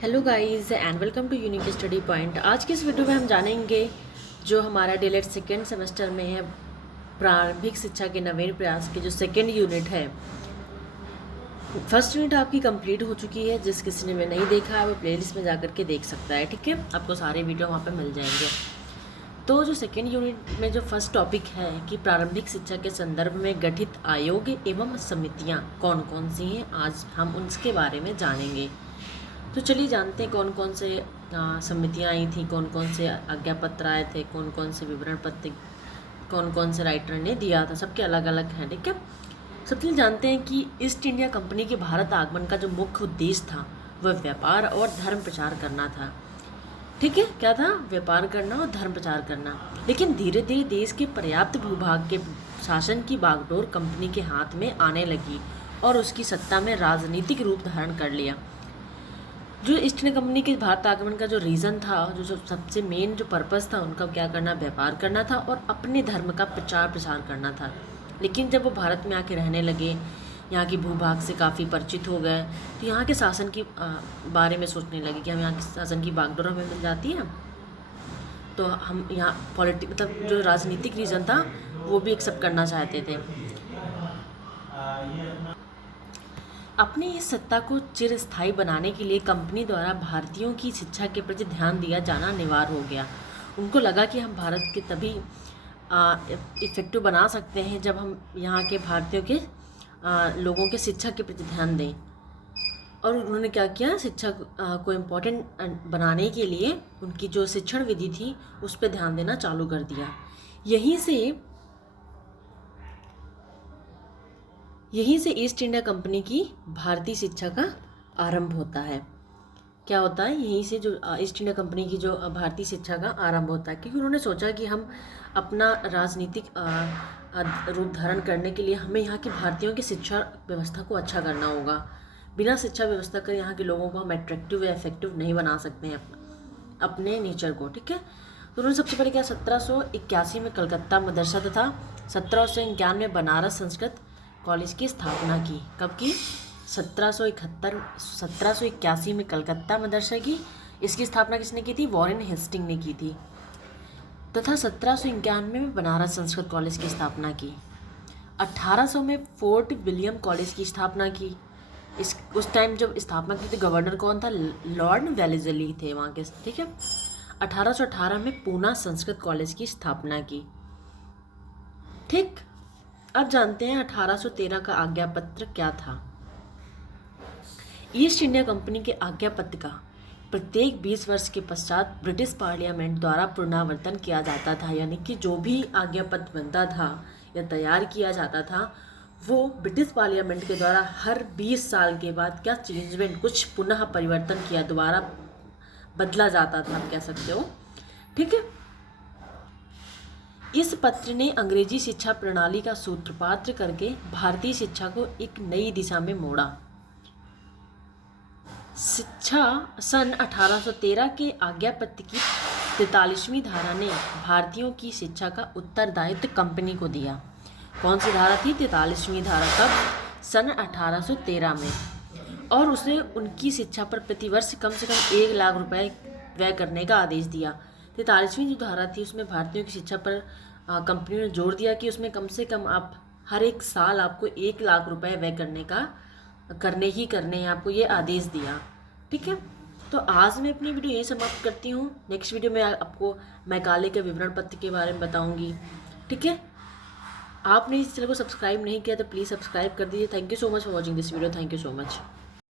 Hello guys and welcome to unique study point. आज की इस वीडियो में हम जानेंगे जो हमारा डीएलएड सेकेंड सेमेस्टर में है प्रारंभिक शिक्षा के नवीन प्रयास की जो सेकेंड यूनिट है। फर्स्ट यूनिट आपकी कंप्लीट हो चुकी है। जिस किसी ने नहीं देखा है वो प्लेलिस्ट में जाकर के देख सकता है। ठीक है, आपको सारे वीडियो वहाँ पे मिल जाएंगे। तो जो सेकेंड यूनिट में जो फर्स्ट टॉपिक है कि प्रारंभिक शिक्षा के संदर्भ में गठित आयोग एवं समितियाँ कौन कौन सी हैं, आज हम उनके बारे में जानेंगे। तो चलिए जानते हैं कौन कौन से समितियाँ आई थी, कौन कौन से आज्ञा पत्र आए थे, कौन कौन से विवरण पत्र कौन कौन से राइटर ने दिया था, सबके अलग अलग हैं। ठीक है, सबसे पहले जानते हैं कि ईस्ट इंडिया कंपनी के भारत आगमन का जो मुख्य उद्देश्य था वह व्यापार और धर्म प्रचार करना था। ठीक है, क्या था? व्यापार करना और धर्म प्रचार करना। लेकिन धीरे धीरे देश के पर्याप्त भूभाग के शासन की बागडोर कंपनी के हाथ में आने लगी और उसकी सत्ता में राजनीतिक रूप धारण कर लिया। जो ईस्ट इंडिया कंपनी के भारत आगमन का जो रीज़न था, जो सबसे मेन जो पर्पस था उनका, क्या करना? व्यापार करना था और अपने धर्म का प्रचार प्रसार करना था। लेकिन जब वो भारत में आके रहने लगे, यहाँ की भूभाग से काफ़ी परिचित हो गए, तो यहाँ के शासन की बारे में सोचने लगे कि हम यहाँ के शासन की बागडोर हमें मिल जाती है, तो हम यहाँ मतलब जो राजनीतिक रीज़न था वो भी एक्सेप्ट करना चाहते थे। अपनी इस सत्ता को चिरस्थायी बनाने के लिए कंपनी द्वारा भारतीयों की शिक्षा के प्रति ध्यान दिया जाना अनिवार्य हो गया। उनको लगा कि हम भारत के तभी इफेक्टिव बना सकते हैं जब हम यहाँ के भारतीयों के लोगों के शिक्षा के प्रति ध्यान दें। और उन्होंने क्या किया? शिक्षा को इम्पोर्टेंट बनाने के लिए उनकी जो शिक्षण विधि थी उस पर ध्यान देना चालू कर दिया। यहीं से ईस्ट इंडिया कंपनी की भारतीय शिक्षा का आरंभ होता है। क्या होता है? यहीं से जो ईस्ट इंडिया कंपनी की जो भारतीय शिक्षा का आरंभ होता है, क्योंकि उन्होंने सोचा कि हम अपना राजनीतिक रूप धारण करने के लिए हमें यहाँ की भारतीयों की शिक्षा व्यवस्था को अच्छा करना होगा। बिना शिक्षा व्यवस्था के यहाँ के लोगों को हम अट्रैक्टिव या इफेक्टिव नहीं बना सकते हैं अपने नेचर को। ठीक है, तो उन्होंने सबसे पहले क्या, 1781 में कलकत्ता मदरसा तथा 1791 में बनारस संस्कृत कॉलेज की स्थापना की। कब की? 1781 में कलकत्ता मदरसा की। इसकी स्थापना किसने की थी? वॉरेन हेस्टिंग ने की थी। तथा 1791 में बनारस संस्कृत कॉलेज की स्थापना की। 1800 में फोर्ट विलियम कॉलेज की स्थापना की। उस टाइम जब स्थापना की थी गवर्नर कौन था? लॉर्ड वेलेस्ली थे वहाँ के। ठीक है, 1818 में पूना संस्कृत कॉलेज की स्थापना की। ठीक, अब जानते हैं 1813 का आज्ञा पत्र क्या था। ईस्ट इंडिया कंपनी के आज्ञा पत्र का प्रत्येक 20 वर्ष के पश्चात ब्रिटिश पार्लियामेंट द्वारा पुनरावर्तन किया जाता था। यानी कि जो भी आज्ञा पत्र बनता था या तैयार किया जाता था वो ब्रिटिश पार्लियामेंट के द्वारा हर 20 साल के बाद क्या चेंजमेंट, कुछ पुनः परिवर्तन किया, दोबारा बदला जाता था, आप कह सकते हो। ठीक है, इस पत्र ने अंग्रेजी शिक्षा प्रणाली का सूत्रपात करके भारतीय शिक्षा को एक नई दिशा में मोड़ा। शिक्षा सन 1813 के आज्ञा पत्र की 43वीं धारा ने भारतीयों की शिक्षा का उत्तरदायित्व कंपनी को दिया। कौन सी धारा थी? 43वीं धारा। कब? सन 1813 में। और उसने उनकी शिक्षा पर प्रतिवर्ष कम से कम 1 लाख रुपए व्यय करने का आदेश दिया। 43वीं जो धारा थी उसमें भारतीयों की शिक्षा पर कंपनी ने जोर दिया कि उसमें कम से कम आप हर एक साल आपको 1 लाख रुपए व्यय करने हैं, आपको ये आदेश दिया। ठीक है, तो आज मैं अपनी वीडियो यही समाप्त करती हूँ। नेक्स्ट वीडियो में आपको मैकाले के विवरण पत्र के बारे में बताऊँगी। ठीक है, आपने इस चैनल को सब्सक्राइब नहीं किया तो प्लीज़ सब्सक्राइब कर दीजिए। Thank you so much for watching this video. Thank you so much.